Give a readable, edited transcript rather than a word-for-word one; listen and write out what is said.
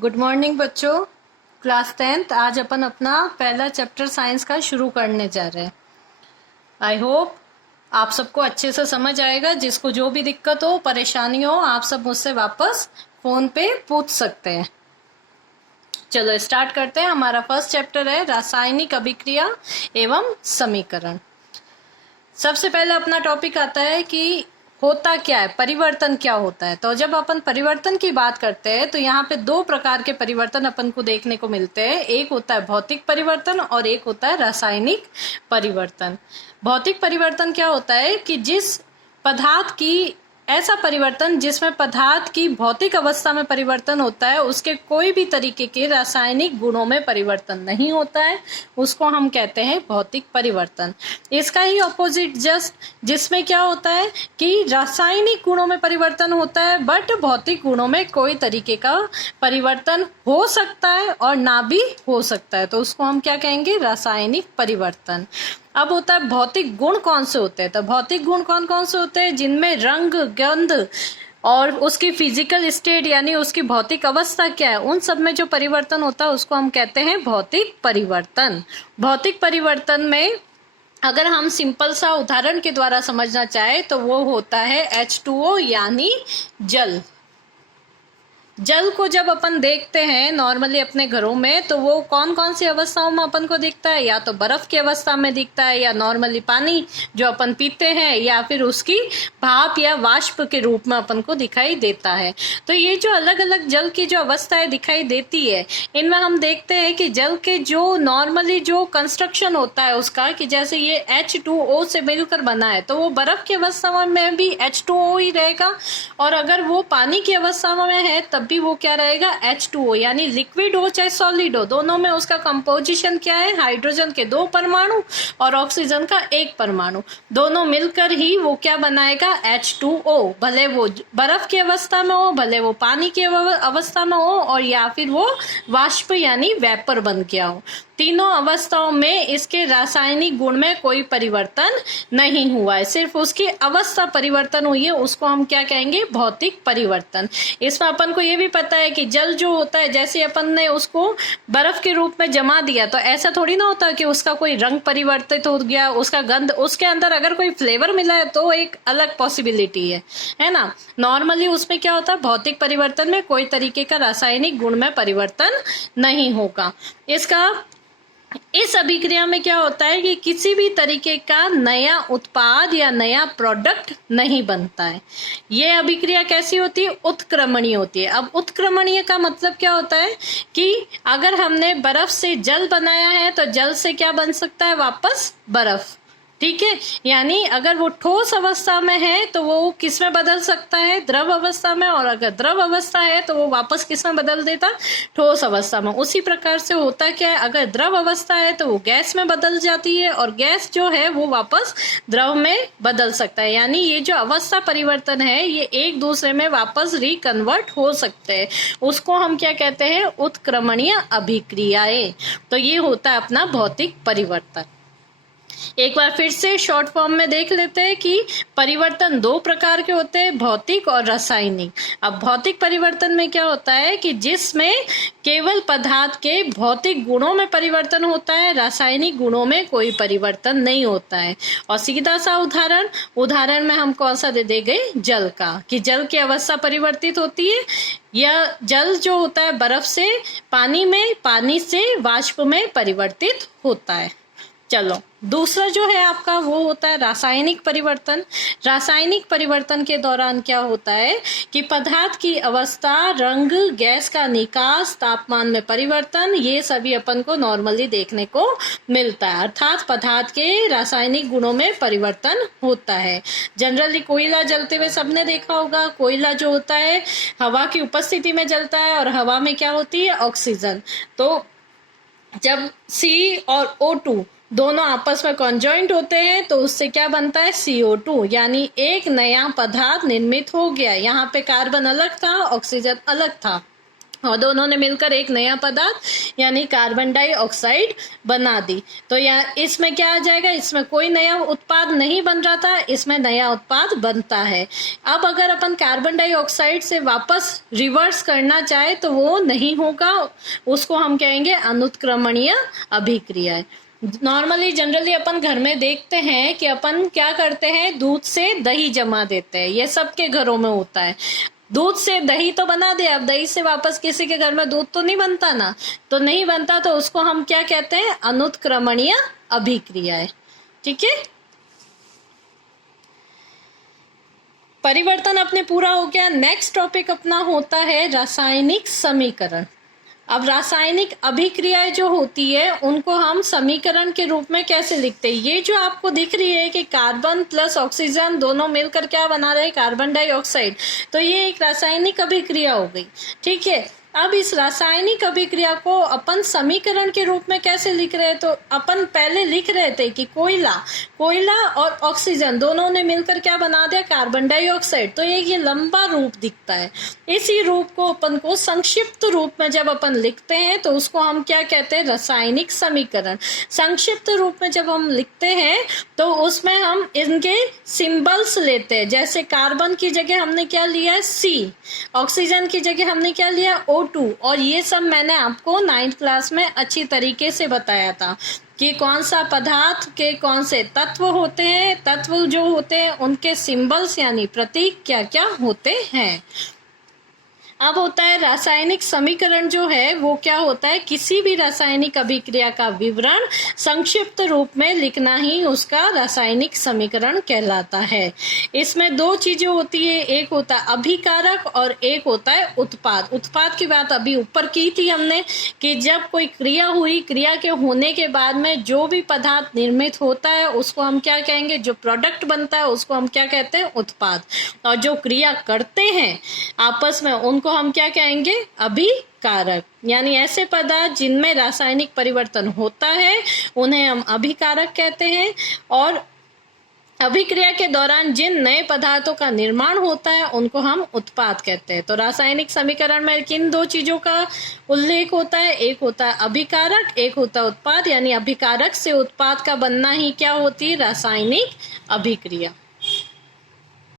Good morning बच्चों। Class 10th आज अपन अपना पहला चैप्टर साइंस का शुरू करने जा रहे हैं। आई होप आप सबको अच्छे से समझ आएगा। जिसको जो भी दिक्कत हो, परेशानी हो, आप सब मुझसे वापस फोन पे पूछ सकते हैं। चलो स्टार्ट करते हैं। हमारा फर्स्ट चैप्टर है रासायनिक अभिक्रिया एवं समीकरण। सबसे पहले अपना टॉपिक आता है कि होता क्या है, परिवर्तन क्या होता है। तो जब अपन परिवर्तन की बात करते हैं तो यहाँ पे दो प्रकार के परिवर्तन अपन को देखने को मिलते हैं। एक होता है भौतिक परिवर्तन और एक होता है रासायनिक परिवर्तन। भौतिक परिवर्तन क्या होता है कि जिस पदार्थ की ऐसा परिवर्तन जिसमें पदार्थ की भौतिक अवस्था में परिवर्तन होता है, उसके कोई भी तरीके के रासायनिक गुणों में परिवर्तन नहीं होता है, उसको हम कहते हैं भौतिक परिवर्तन। इसका ही ऑपोजिट जिसमें क्या होता है कि रासायनिक गुणों में परिवर्तन होता है बट भौतिक गुणों में कोई तरीके का परिवर्तन हो सकता है और ना भी हो सकता है, तो उसको हम क्या कहेंगे, रासायनिक परिवर्तन। अब होता है भौतिक गुण कौन से होते हैं। तो भौतिक गुण कौन कौन से होते हैं, जिनमें रंग, गंध और उसकी फिजिकल स्टेट यानी उसकी भौतिक अवस्था क्या है, उन सब में जो परिवर्तन होता है उसको हम कहते हैं भौतिक परिवर्तन। भौतिक परिवर्तन में अगर हम सिंपल सा उदाहरण के द्वारा समझना चाहे तो वो होता है H2O यानी जल। जल को जब अपन देखते हैं नॉर्मली अपने घरों में तो वो कौन कौन सी अवस्थाओं में अपन को दिखता है, या तो बर्फ की अवस्था में दिखता है, या नॉर्मली पानी जो अपन पीते हैं, या फिर उसकी भाप या वाष्प के रूप में अपन को दिखाई देता है। तो ये जो अलग अलग जल की जो अवस्थाएं दिखाई देती है, इनमें हम देखते हैं कि जल के जो नॉर्मली जो कंस्ट्रक्शन होता है उसका, कि जैसे ये H2O से मिलकर बना है तो वो बर्फ की अवस्था में भी H2O ही रहेगा, और अगर वो पानी की अवस्था में है तब भी वो क्या रहेगा, H2O यानी लिक्विड हो चाहे सॉलिड हो, दोनों में उसका कंपोजिशन क्या है, हाइड्रोजन के 2 परमाणु और ऑक्सीजन का 1 परमाणु, दोनों मिलकर ही वो क्या बनाएगा, H2O। भले वो बर्फ की अवस्था में हो, भले वो पानी की अवस्था में हो, और या फिर वो वाष्प यानी वेपर बन गया हो, तीनों अवस्थाओं में इसके रासायनिक गुण में कोई परिवर्तन नहीं हुआ है, सिर्फ उसकी अवस्था परिवर्तन हुई है, उसको हम क्या कहेंगे, भौतिक परिवर्तन। इसमें अपन को ये भी पता है कि जल जो होता है, जैसे अपन ने उसको बर्फ के रूप में जमा दिया तो ऐसा थोड़ी ना होता कि उसका कोई रंग परिवर्तित हो गया, उसका गंध, उसके अंदर अगर कोई फ्लेवर मिला है तो एक अलग पॉसिबिलिटी है ना। नॉर्मली उसमें क्या होता है, भौतिक परिवर्तन में कोई तरीके का रासायनिक गुण में परिवर्तन नहीं होगा। इस अभिक्रिया में क्या होता है कि किसी भी तरीके का नया उत्पाद या नया प्रोडक्ट नहीं बनता है। ये अभिक्रिया कैसी होती है, उत्क्रमणीय होती है। अब उत्क्रमणीय का मतलब क्या होता है कि अगर हमने बर्फ से जल बनाया है तो जल से क्या बन सकता है, वापस बर्फ, ठीक है। यानी अगर वो ठोस अवस्था में है तो वो किस में बदल सकता है, द्रव अवस्था में, और अगर द्रव अवस्था है तो वो वापस किस में बदल देता, ठोस अवस्था में। उसी प्रकार से होता क्या है, अगर द्रव अवस्था है तो वो गैस में बदल जाती है, और गैस जो है वो वापस द्रव में बदल सकता है। यानी ये जो अवस्था परिवर्तन है ये एक दूसरे में वापस रिकन्वर्ट हो सकते हैं, उसको हम क्या कहते हैं, उत्क्रमणीय अभिक्रियाएं। तो ये होता है अपना भौतिक परिवर्तन। एक बार फिर से शॉर्ट फॉर्म में देख लेते हैं कि परिवर्तन दो प्रकार के होते हैं, भौतिक और रासायनिक। अब भौतिक परिवर्तन में क्या होता है कि जिसमें केवल पदार्थ के भौतिक गुणों में परिवर्तन होता है, रासायनिक गुणों में कोई परिवर्तन नहीं होता है। और सीधा सा उदाहरण में हम कौन सा दे देंगे, जल का, कि जल की अवस्था परिवर्तित होती है, या जल जो होता है बर्फ से पानी में, पानी से वाष्प में परिवर्तित होता है। चलो दूसरा जो है आपका वो होता है रासायनिक परिवर्तन। रासायनिक परिवर्तन के दौरान क्या होता है कि पदार्थ की अवस्था, रंग, गैस का निकास, तापमान में परिवर्तन, ये सभी अपन को नॉर्मली देखने को मिलता है, अर्थात पदार्थ के रासायनिक गुणों में परिवर्तन होता है। जनरली कोयला जलते हुए सबने देखा होगा। कोयला जो होता है हवा की उपस्थिति में जलता है, और हवा में क्या होती है, ऑक्सीजन। तो जब C और O2 दोनों आपस में कॉन्जॉइंट होते हैं तो उससे क्या बनता है, CO2, यानी एक नया पदार्थ निर्मित हो गया। यहाँ पे कार्बन अलग था, ऑक्सीजन अलग था, और दोनों ने मिलकर एक नया पदार्थ यानी कार्बन डाइऑक्साइड बना दी। तो यहाँ इसमें क्या आ जाएगा, इसमें कोई नया उत्पाद नहीं बन रहा था, इसमें नया उत्पाद बनता है। अब अगर अपन कार्बन डाइऑक्साइड से वापस रिवर्स करना चाहे तो वो नहीं होगा, उसको हम कहेंगे अनुत्क्रमणीय अभिक्रिया। नॉर्मली जनरली अपन घर में देखते हैं कि अपन क्या करते हैं, दूध से दही जमा देते हैं, ये सबके घरों में होता है। दूध से दही तो बना दिया, अब दही से वापस किसी के घर में दूध तो नहीं बनता ना, तो नहीं बनता तो उसको हम क्या कहते हैं, अनुत्क्रमणीय अभिक्रिया है। ठीक है, परिवर्तन अपने पूरा हो गया। नेक्स्ट टॉपिक अपना होता है रासायनिक समीकरण। अब रासायनिक अभिक्रियाएं जो होती है उनको हम समीकरण के रूप में कैसे लिखते हैं, ये जो आपको दिख रही है कि कार्बन प्लस ऑक्सीजन दोनों मिलकर क्या बना रहे हैं, कार्बन डाइऑक्साइड, तो ये एक रासायनिक अभिक्रिया हो गई। ठीक है, अब इस रासायनिक अभिक्रिया को अपन समीकरण के रूप में कैसे लिख रहे हैं, तो अपन पहले लिख रहे थे कि कोयला और ऑक्सीजन दोनों ने मिलकर क्या बना दिया, कार्बन डाइऑक्साइड। तो ये लंबा रूप दिखता है, इसी रूप को अपन को संक्षिप्त रूप में जब अपन लिखते हैं तो उसको हम क्या कहते हैं, रासायनिक समीकरण। संक्षिप्त रूप में जब हम लिखते हैं तो उसमें हम इनके सिंबल्स लेते हैं, जैसे कार्बन की जगह हमने क्या लिया है, C, ऑक्सीजन की जगह हमने क्या लिया, O2, और ये सब मैंने आपको 9th क्लास में अच्छी तरीके से बताया था कि कौन सा पदार्थ के कौन से तत्व होते हैं, तत्व जो होते हैं उनके सिंबल्स यानी प्रतीक क्या क्या होते हैं। अब होता है रासायनिक समीकरण जो है वो क्या होता है, किसी भी रासायनिक अभिक्रिया का विवरण संक्षिप्त रूप में लिखना ही उसका रासायनिक समीकरण कहलाता है। इसमें दो चीजें होती है, एक होता है अभिकारक और एक होता है उत्पाद। उत्पाद की बात अभी ऊपर की थी हमने कि जब कोई क्रिया हुई, क्रिया के होने के बाद में जो भी पदार्थ निर्मित होता है उसको हम क्या कहेंगे, जो प्रोडक्ट बनता है उसको हम क्या कहते हैं, उत्पाद। और जो क्रिया करते हैं आपस में उनको हम क्या कहेंगे, अभिकारक। यानी ऐसे पदार्थ जिनमें रासायनिक परिवर्तन होता है उन्हें हम अभिकारक कहते हैं, और अभिक्रिया के दौरान जिन नए पदार्थों का निर्माण होता है उनको हम उत्पाद कहते हैं। तो रासायनिक समीकरण में किन दो चीजों का उल्लेख होता है, एक होता है अभिकारक, एक होता है उत्पाद। यानी अभिकारक से उत्पाद का बनना ही क्या होती है, रासायनिक अभिक्रिया।